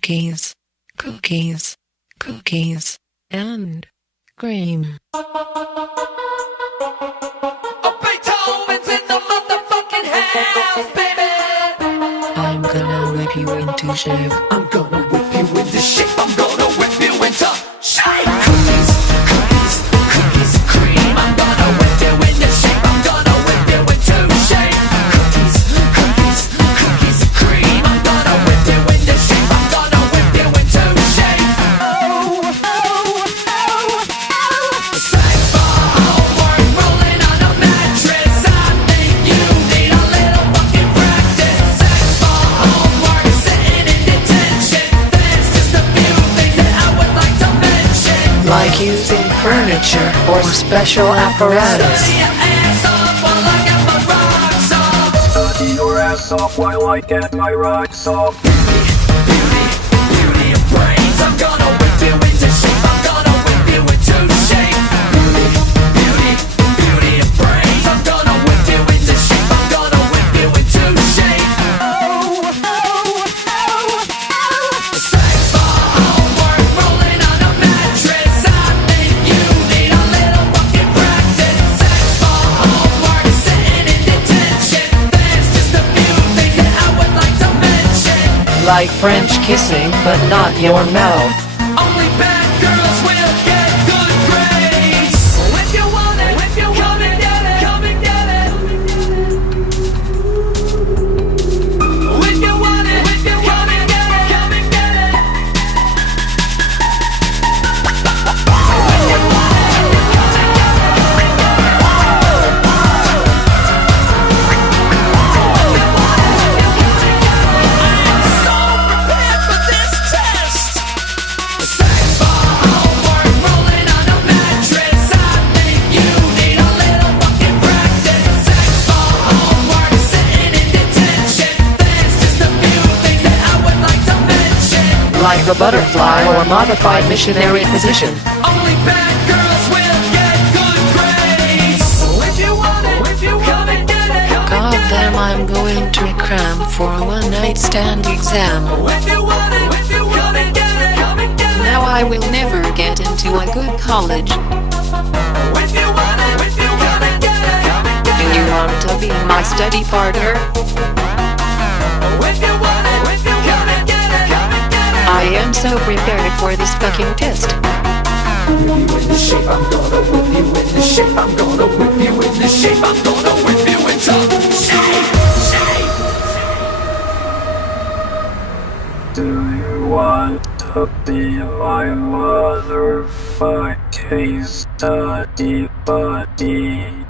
cookies, cookies, cookies, and cream. Oh, Beethoven's in the motherfucking house, baby. I'm gonna whip you into shape. I'm gonna whip you into shape. I'm gonna whip you into shape. Cookies, cookies, cookies and cream. I'm gonna whip you into shape. I'm gonna whip you into shape. Cookies, cookies, cookies and cream. I'm gonna whip you into shape. I'm gonna whip you into shape. Oh, oh, oh, oh. Thanks for homework, rolling on a mattress. I think you need a little fucking practice. Thanks for homework, sitting in detention. There's just a few things that I would like to mention. Like using furniture or special apparatus. Study your ass off while I get my rocks off. Study your ass off while I get my rocks off. Beauty of brains. I'm gonna whip you into shape. I'm gonna whip you into shape. Beauty of brains. I'm gonna whip you into shape. I'm gonna whip you into shape. Oh, oh, oh, oh. Thanks for homework, rolling on a mattress. I think you need a little fucking practice. Thanks for homework, sitting in detention. There's just a few things that I would like to mention. Like French kissing, but not your mouth. Only bad girls will get good grades. If you want it, come and get it. Come and get it. If you want it, come and get it. Come and get it. I'm so prepared for this test. Thanks for homework, rolling on a mattress. I think you need a little fucking practice. Thanks for homework, sitting in detention. There's just a few things that I would like to mention. Like a butterfly or modified missionary position. Only bad girls will get good grades. If you want it, come and get it. God damn, I'm going to cram for a one-night stand exam. If you want it, come and get it. Come and get it. Now I will never get into a good college. If you want it, come and get it. Come and get Do it. you want to be my study partner? If you want it, come and get it. Come and get it. I am so prepared for this fucking test. Whip you into shape. I'm gonna whip you into shape. I'm gonna whip you into shape. I'm gonna whip you into shape. Do you want to be my motherfucking study buddy?